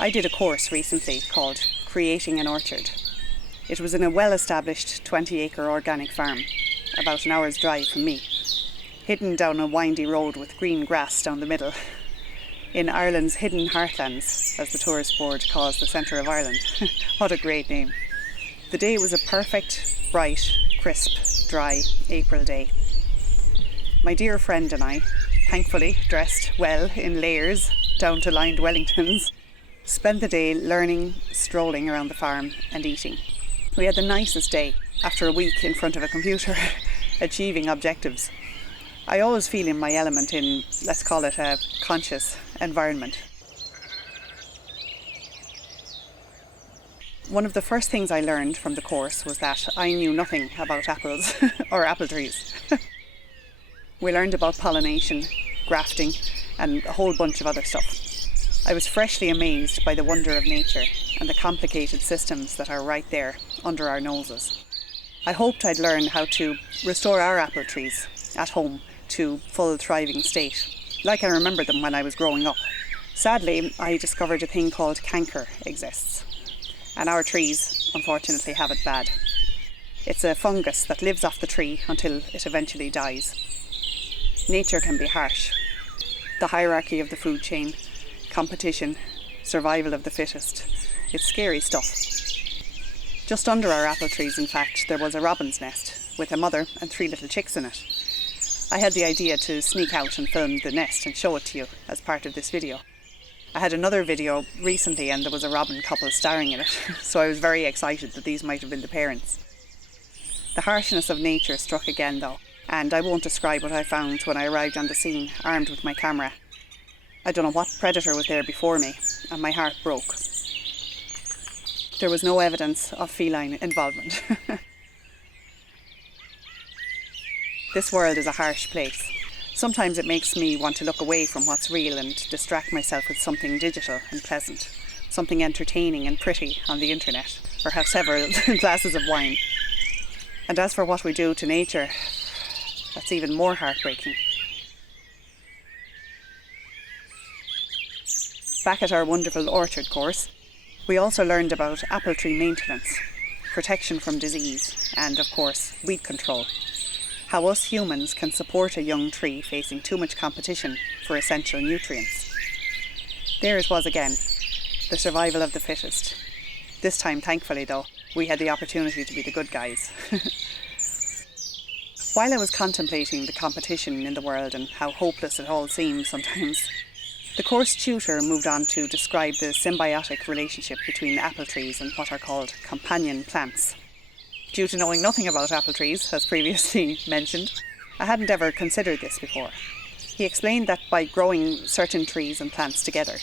I did a course recently called Creating an Orchard. It was in a well-established 20-acre organic farm, about an hour's drive from me, hidden down a windy road with green grass down the middle, in Ireland's hidden heartlands, as the tourist board calls the centre of Ireland. What a great name. The day was a perfect, bright, crisp, dry April day. My dear friend and I, thankfully dressed well in layers down to lined Wellingtons, spent the day learning, strolling around the farm and eating. We had the nicest day after a week in front of a computer, achieving objectives. I always feel in my element in, let's call it, a conscious environment. One of the first things I learned from the course was that I knew nothing about apples or apple trees. We learned about pollination, grafting, and a whole bunch of other stuff. I was freshly amazed by the wonder of nature and the complicated systems that are right there under our noses. I hoped I'd learn how to restore our apple trees at home to full thriving state, like I remember them when I was growing up. Sadly, I discovered a thing called canker exists, and our trees, unfortunately, have it bad. It's a fungus that lives off the tree until it eventually dies. Nature can be harsh. The hierarchy of the food chain, competition, survival of the fittest. It's scary stuff. Just under our apple trees, in fact, there was a robin's nest with a mother and 3 little chicks in it. I had the idea to sneak out and film the nest and show it to you as part of this video. I had another video recently and there was a robin couple starring in it, so I was very excited that these might have been the parents. The harshness of nature struck again though, and I won't describe what I found when I arrived on the scene, armed with my camera. I don't know what predator was there before me, and my heart broke. There was no evidence of feline involvement. This world is a harsh place. Sometimes it makes me want to look away from what's real and distract myself with something digital and pleasant, something entertaining and pretty on the internet, or have several glasses of wine. And as for what we do to nature, that's even more heartbreaking. Back at our wonderful orchard course, we also learned about apple tree maintenance, protection from disease, and of course, weed control. How us humans can support a young tree facing too much competition for essential nutrients. There it was again, the survival of the fittest. This time, thankfully though, we had the opportunity to be the good guys. While I was contemplating the competition in the world and how hopeless it all seems sometimes, the course tutor moved on to describe the symbiotic relationship between apple trees and what are called companion plants. Due to knowing nothing about apple trees, as previously mentioned, I hadn't ever considered this before. He explained that by growing certain trees and plants together,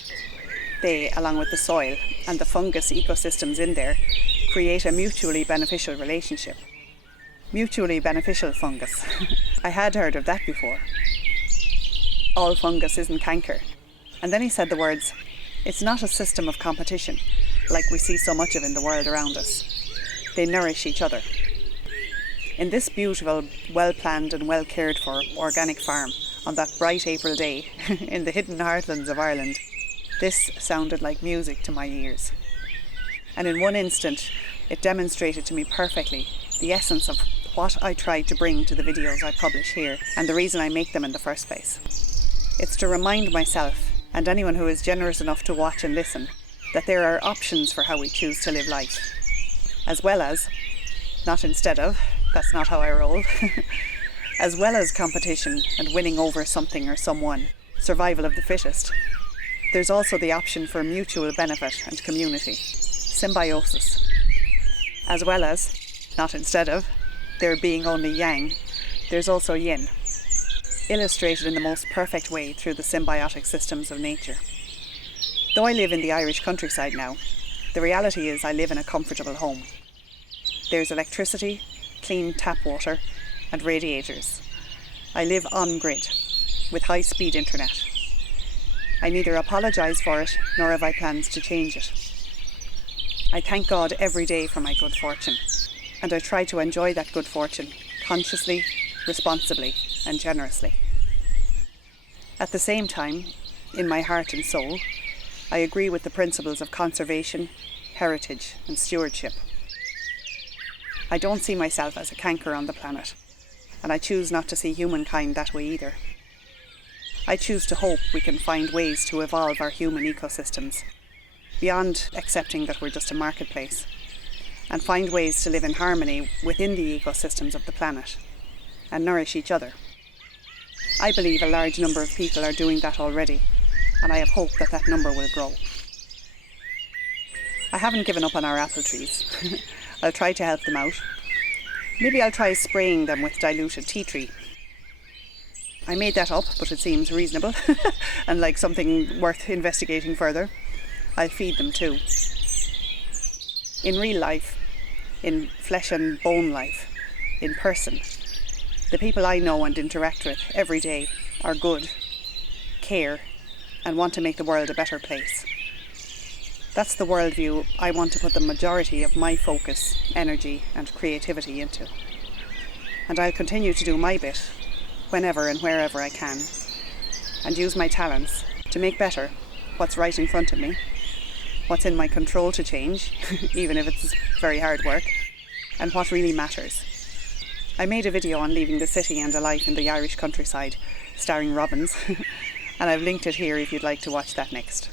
they, along with the soil and the fungus ecosystems in there, create a mutually beneficial relationship. Mutually beneficial fungus. I had heard of that before. All fungus isn't canker. And then he said the words, "It's not a system of competition, like we see so much of in the world around us. They nourish each other." In this beautiful, well-planned and well-cared-for organic farm, on that bright April day, in the hidden heartlands of Ireland, this sounded like music to my ears. And in one instant, it demonstrated to me perfectly the essence of what I tried to bring to the videos I publish here, and the reason I make them in the first place. It's to remind myself, and anyone who is generous enough to watch and listen, that there are options for how we choose to live life. As well as, not instead of, that's not how I roll, as well as competition and winning over something or someone, survival of the fittest, there's also the option for mutual benefit and community, symbiosis. As well as, not instead of, there being only yang, there's also yin, illustrated in the most perfect way through the symbiotic systems of nature. Though I live in the Irish countryside now, the reality is I live in a comfortable home. There's electricity, clean tap water, and radiators. I live on grid, with high-speed internet. I neither apologise for it, nor have I plans to change it. I thank God every day for my good fortune, and I try to enjoy that good fortune consciously, responsibly, and generously. At the same time, in my heart and soul, I agree with the principles of conservation, heritage and stewardship. I don't see myself as a canker on the planet, and I choose not to see humankind that way either. I choose to hope we can find ways to evolve our human ecosystems, beyond accepting that we're just a marketplace, and find ways to live in harmony within the ecosystems of the planet, and nourish each other. I believe a large number of people are doing that already, and I have hope that that number will grow. I haven't given up on our apple trees. I'll try to help them out. Maybe I'll try spraying them with diluted tea tree. I made that up, but it seems reasonable and like something worth investigating further. I'll feed them too. In real life, in flesh and bone life, in person, the people I know and interact with every day are good, care, and want to make the world a better place. That's the worldview I want to put the majority of my focus, energy and creativity into. And I'll continue to do my bit, whenever and wherever I can, and use my talents to make better what's right in front of me, what's in my control to change, even if it's very hard work, and what really matters. I made a video on leaving the city and a life in the Irish countryside, starring robins, and I've linked it here if you'd like to watch that next.